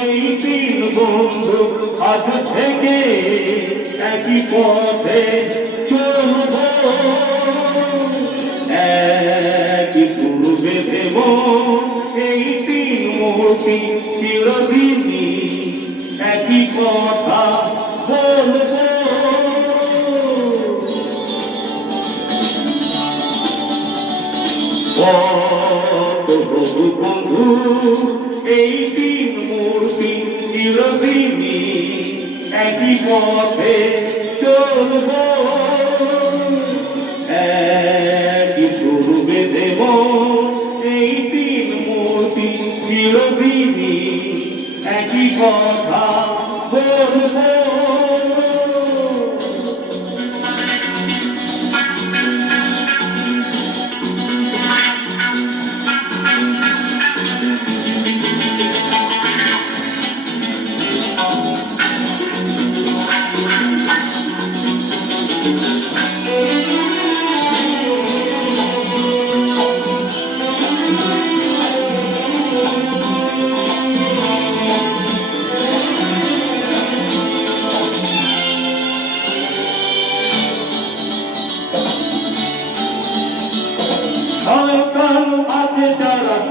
এই তিন বন্ধু আজ থেকে একই পথে চলব, একই পূর্বে দেব এই তিন মূর্তি চিরদিনই একই কথা বলব। বন্ধু এই তিন মূর্তি চিরদিনই একই পথে চলব, একই পূর্বে দেব এই তিন মূর্তি চিরদিনই একই কথা বলব।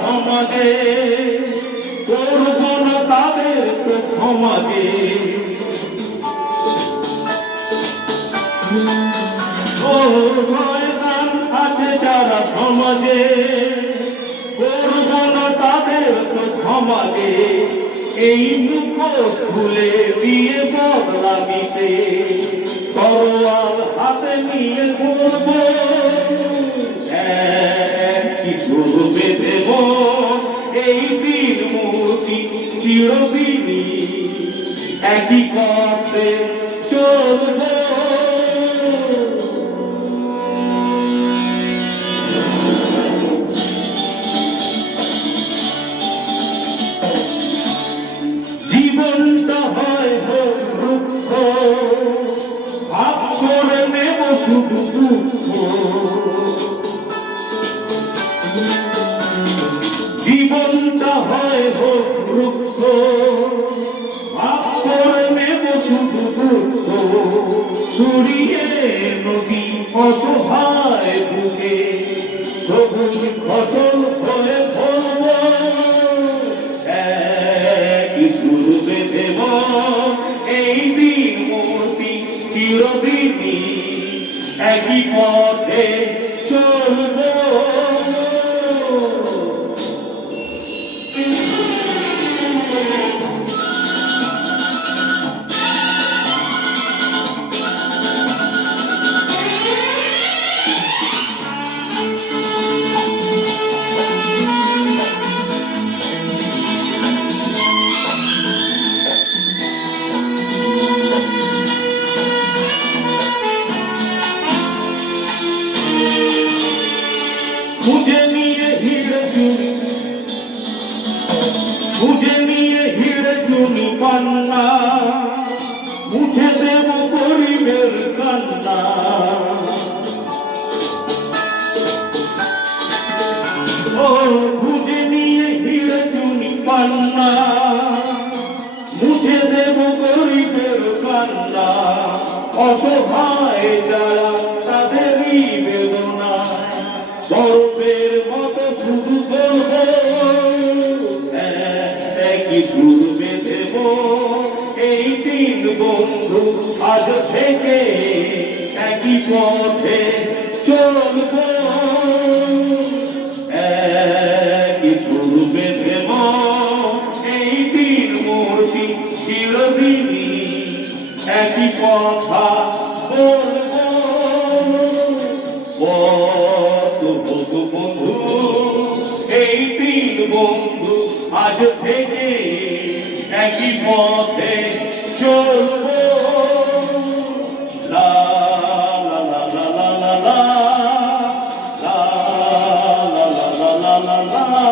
সমাজে করব না তাদের তো সমাজে, শয়তান আছে যারা সমাজে করব না তাদের তো সমাজে, এই মুখোশ খুলে দিয়ে বদলামিতে তরোয়াল হাতে নিয়ে ঘুরব, করবে দেব এই তিন মূর্তি চিরদিনই একই পথে চলব। জীবনটা হয় দুঃখ, ভাগ করে নেব শুধু দুঃখ, জীবনটা হয় বৃক্ষ, ভাগ করে নেব শুধু দুঃখ, ছড়িয়ে নদী অসহায় বুকে সবুজ ফসল হয়ে ফলব, একই পূর্বে দেব এই তিন মূর্তি চিরদিনই একই পথে চলব। मुझे लिए हीरे चुनी, मुझे लिए हीरे चुनी पन्ना, मुझे देव गरीबेर कन्ना, ओ मुझे लिए हीरे चुनी पन्ना, मुझे देव गरीबेर कन्ना, असहाय जारा तादेरই বেদনা গর্বের মতো শুধু বলব, একই পূর্বে দেব এই তিন বন্ধু আজ থেকে একই পথে চলব, একই পূর্বে দেব এই তিন মূর্তি চিরদিনই একই কথা বলব। বন্ধু এই তিন বন্ধু আজ থেকে একই পথে চলব, লা লা লা লা লা লা লা লা লা লা লা লা লা লা